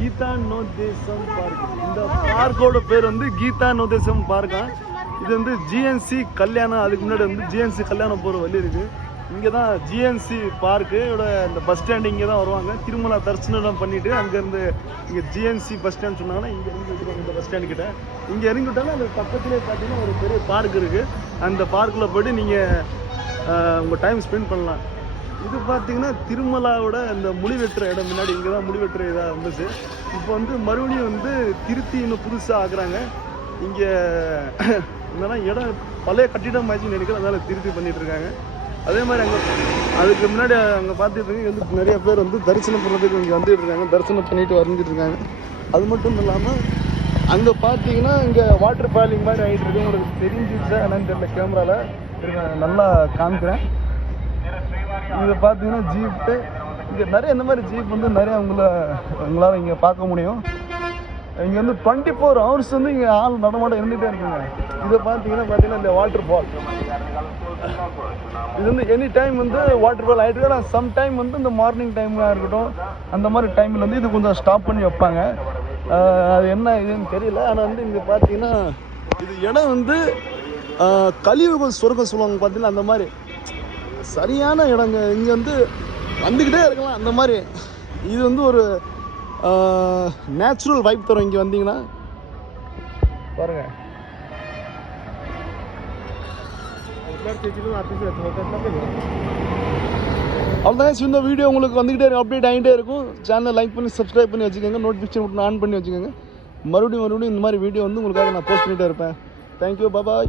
Geetha நோதேசம் park. இந்த பார்க்கோட பேர் வந்து கீதா நோதேசம் பார்க்கா. இது வந்து ஜிஎன்சி கல்யாணம், அதுக்கு முன்னாடி வந்து ஜிஎன்சி கல்யாணம் போகிற வழி இருக்குது. இங்கே தான் ஜிஎன்சி பார்க்கோட இந்த பஸ் ஸ்டாண்டு இங்கே தான் வருவாங்க. திருமலா தரிசனம் பண்ணிவிட்டு அங்கேருந்து இங்கே ஜிஎன்சி பஸ் ஸ்டாண்ட் சொன்னாங்கன்னா இங்கே இறங்கி விட்டுருவாங்க. இந்த பஸ் ஸ்டாண்டு கிட்ட இங்கே இறங்கி விட்டாலும் அந்த பக்கத்துலேயே பார்த்தீங்கன்னா ஒரு பெரிய பார்க் இருக்குது. அந்த பார்க்கில் போய்ட்டு நீங்கள் உங்கள் டைம் ஸ்பெண்ட் பண்ணலாம். இது பார்த்தீங்கன்னா திருமலாவோட இந்த முடி வெட்டுற இடம். முன்னாடி இங்கே தான் முடி வெட்டுற இதாக இருந்துச்சு. இப்போ வந்து மறுபடியும் வந்து திருத்தி இன்னும் புதுசாக ஆக்குறாங்க. இங்கே என்னன்னா இடம் பழைய கட்டிடம் ஆச்சுன்னு நினைக்கிறேன், அதனால் திருத்தி பண்ணிகிட்டு இருக்காங்க. அதே மாதிரி அங்கே அதுக்கு முன்னாடி அங்கே பார்த்துட்டு இங்கே வந்து நிறைய பேர் வந்து தரிசனம் பண்ணுறதுக்கு இங்கே வந்துட்டு இருக்காங்க, தரிசனம் பண்ணிட்டு வந்துட்டு இருக்காங்க. அது மட்டும் இல்லாமல் அங்கே பார்த்தீங்கன்னா இங்கே வாட்டர் ஃபாலிங் மாதிரி ஆகிட்டு இருக்கு. உங்களுக்கு தெரிஞ்சிச்சு என்னன்னு தெரியல, கேமராவில் நல்லா காமிக்கிறேன். இதை பார்த்தீங்கன்னா ஜீப்பு இங்கே நிறைய இந்த மாதிரி ஜீப் வந்து நிறைய உங்களால் இங்கே பார்க்க முடியும். இங்கே வந்து 24 hours வந்து இங்கே ஆள் நடமாட்டம் இருந்துகிட்டே இருக்குங்க. இதை பார்த்தீங்கன்னா இந்த வாட்டர் ஃபால் இது வந்து எனி டைம் வந்து வாட்டர் ஃபால் ஆகிட்டு இருக்கு. ஆனால் சம் டைம் வந்து இந்த மார்னிங் டைமாக இருக்கட்டும், அந்த மாதிரி டைமில் வந்து இது கொஞ்சம் ஸ்டாப் பண்ணி வைப்பாங்க. அது என்ன இதுன்னு தெரியல. ஆனால் வந்து இங்கே பார்த்தீங்கன்னா இது இடம் வந்து கழிவுகள் சொர்க்கம் சொல்லுவாங்க பார்த்தீங்கன்னா, அந்த மாதிரி சரியான இடங்க. இங்கே வந்து வந்துக்கிட்டே இருக்கலாம் அந்த மாதிரி. இது வந்து ஒரு நேச்சுரல் வைப் தரும் இங்கே வந்தீங்கன்னா. பாருங்க அவ்வளோதான். இந்த வீடியோ உங்களுக்கு வந்துக்கிட்டே அப்டேட் ஆகிட்டே இருக்கும். சேனலை லைக் பண்ணி சப்ஸ்கிரைப் பண்ணி வச்சுக்கோங்க, நோட்டிஃபிகேஷன் ஆன் பண்ணி வச்சுக்கோங்க. மறுபடியும் இந்த மாதிரி வீடியோ வந்து உங்களுக்காக நான் போஸ்ட் பண்ணிகிட்டே இருப்பேன். தேங்க்யூ, பாய்.